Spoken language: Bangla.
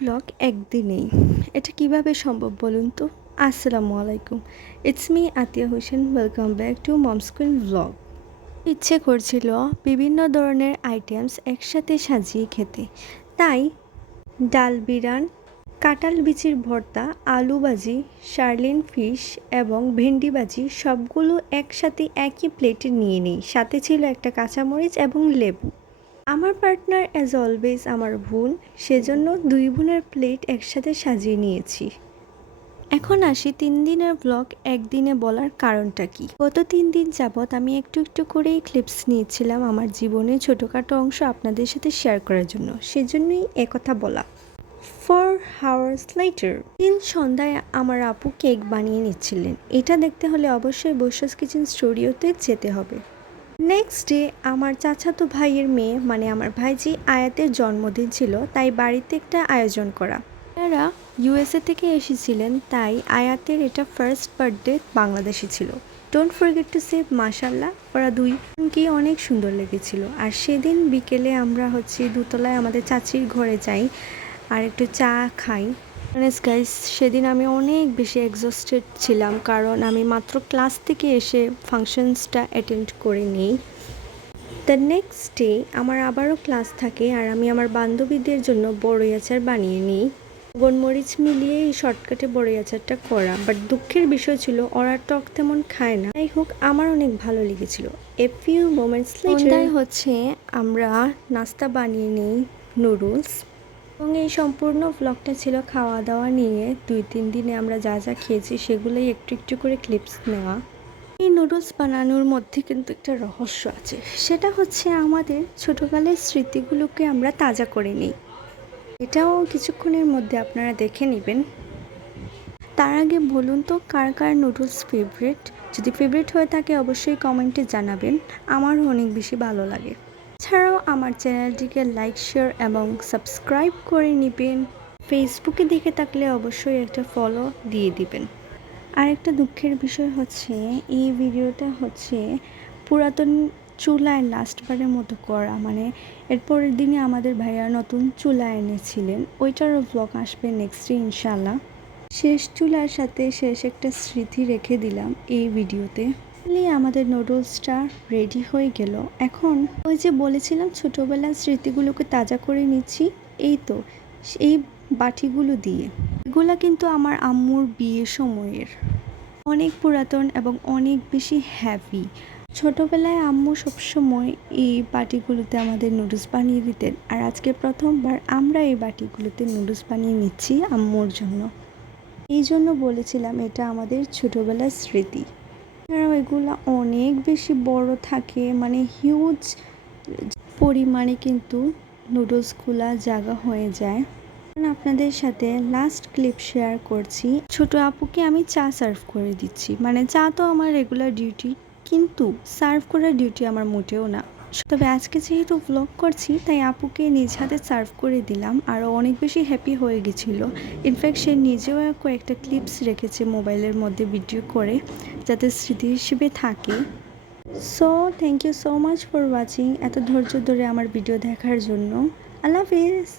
ব্লগ একদিনেই। এটা কিভাবে সম্ভব বলুন তো? আসসালামু আলাইকুম। It's me Atiya Hossain. Welcome back to Moms Queen blog. ইচ্ছে করছিল বিভিন্ন ধরনের আইটেমস একসাথে সাজিয়ে খেতে। তাই ডাল বিরান, কাঁঠাল বিচির ভর্তা, আলু ভাজি, শার্লিন ফিশ এবং ভেন্ডি ভাজি সবগুলো একসাথে একই প্লেটে নিয়ে নিই। সাথে ছিল একটা কাঁচামরিচ এবং লেবু। আমার পার্টনার অ্যাজ অলওয়েজ আমার বোন, সেজন্য দুই বোনের প্লেট একসাথে সাজিয়ে নিয়েছি। এখন আসি 3 দিনের ব্লগ একদিনে বলার কারণটা কি। গত 3 দিন যাবৎ আমি একটু একটু করেই ক্লিপস নিয়েছিলাম আমার জীবনের ছোটোখাটো অংশ আপনাদের সাথে শেয়ার করার জন্য, সেজন্যই একথা বলা। 4 hours later, দিন সন্ধ্যায় আমার আপু কেক বানিয়ে নিচ্ছিলেন। এটা দেখতে হলে অবশ্যই বৈশাস কিচেন স্টুডিওতে যেতে হবে। নেক্সট ডে আমার চাচাতো ভাইয়ের মেয়ে মানে আমার ভাইজি আয়াতের জন্মদিন ছিল, তাই বাড়িতে একটা আয়োজন করা। এরা ইউএসএ থেকে এসেছিলেন, তাই আয়াতের এটা ফার্স্ট বার্থডে বাংলাদেশে ছিল। ডোন্ট ফরগেট টু সে মাশাল্লাহ, ওরা দুইজনকে অনেক সুন্দর লেগেছিল। আর সেদিন বিকেলে আমরা দোতলায় আমাদের চাচির ঘরে যাই আর একটু চা খাই। গাইস, সেদিন আমি অনেক বেশি এক্সস্টেড ছিলাম, কারণ আমি মাত্র ক্লাস থেকে এসে ফাংশনসটা অ্যাটেন্ড করে নিই। দ্য নেক্সট ডে আমার আবারও ক্লাস থাকে আর আমি আমার বান্ধবীদের জন্য বড়ই আচার বানিয়ে নিই। গোলমরিচ মিলিয়ে এই শর্টকাটে বড়ই আচারটা করা, বাট দুঃখের বিষয় ছিল ওরা টক তেমন খায় না। যাই হোক, আমার অনেক ভালো লেগেছিল। এ ফিউ মোমেন্টস লেটার আমরা নাস্তা বানিয়ে নিই, নুডলস। এবং এই সম্পূর্ণ ব্লগটা ছিল খাওয়া দাওয়া নিয়ে। 2-3 দিনে আমরা যা যা খেয়েছি সেগুলোই একটু একটু করে ক্লিপস নেওয়া। এই নুডলস বানানোর মধ্যে কিন্তু একটা রহস্য আছে, সেটা হচ্ছে আমাদের ছোটোকালের স্মৃতিগুলোকে আমরা তাজা করে নিই। এটাও কিছুক্ষণের মধ্যে আপনারা দেখে নেবেন। তার আগে বলুন তো কার কার নুডলস ফেভারিট? যদি ফেভারিট হয়ে থাকে অবশ্যই কমেন্টে জানাবেন, আমারও অনেক বেশি ভালো লাগে। এছাড়াও আমার চ্যানেলটিকে লাইক, শেয়ার এবং সাবস্ক্রাইব করে নেবেন। ফেসবুকে দেখে থাকলে অবশ্যই একটা ফলো দিয়ে দিবেন। আরেকটা দুঃখের বিষয় হচ্ছে এই ভিডিওটা পুরাতন চুলায় লাস্টবারের মতো করা, মানে এরপরের দিনে আমাদের ভাইয়া নতুন চুলা এনেছিলেন, ওইটারও ব্লগ আসবে নেক্সট ডে ইনশাল্লাহ। শেষ চুলার সাথে শেষ একটা স্মৃতি রেখে দিলাম এই ভিডিওতে। আমাদের নুডলসটা রেডি হয়ে গেল। এখন ওই যে বলেছিলাম ছোটোবেলার স্মৃতিগুলোকে তাজা করে নিচ্ছি, এই তো এই বাটিগুলো দিয়ে। এগুলা কিন্তু আমার আম্মুর বিয়ের সময়ের, অনেক পুরাতন এবং অনেক বেশি হ্যাভি। ছোটোবেলায় আম্মু সবসময় এই বাটিগুলোতে আমাদের নুডলস বানিয়ে দিতেন, আর আজকে প্রথমবার আমরা এই বাটিগুলোতে নুডলস বানিয়ে নিচ্ছি আম্মুর জন্য। এই জন্য বলেছিলাম এটা আমাদের ছোটোবেলার স্মৃতি। এছাড়াও এগুলো অনেক বেশি বড় থাকে, মানে হিউজ পরিমাণে কিন্তু নুডলসগুলো জায়গা হয়ে যায়। আপনাদের সাথে লাস্ট ক্লিপ শেয়ার করছি। ছোট আপুকে আমি চা সার্ভ করে দিচ্ছি, মানে চা তো আমার রেগুলার ডিউটি, কিন্তু সার্ভ করার ডিউটি আমার মোটেও না। তবে আজকে যেহেতু ব্লগ করছি তাই আপুকে নিজ হাতে সার্ভ করে দিলাম, আর অনেক বেশি হ্যাপি হয়ে গেছিলো। ইনফ্যাক্ট সে নিজেও কয়েকটা ক্লিপস রেখেছে মোবাইলের মধ্যে ভিডিও করে, যাতে স্মৃতি হিসেবে থাকে। So thank you so much for watching, এত ধৈর্য ধরে আমার ভিডিও দেখার জন্য। আল্লাহ হাফিজ।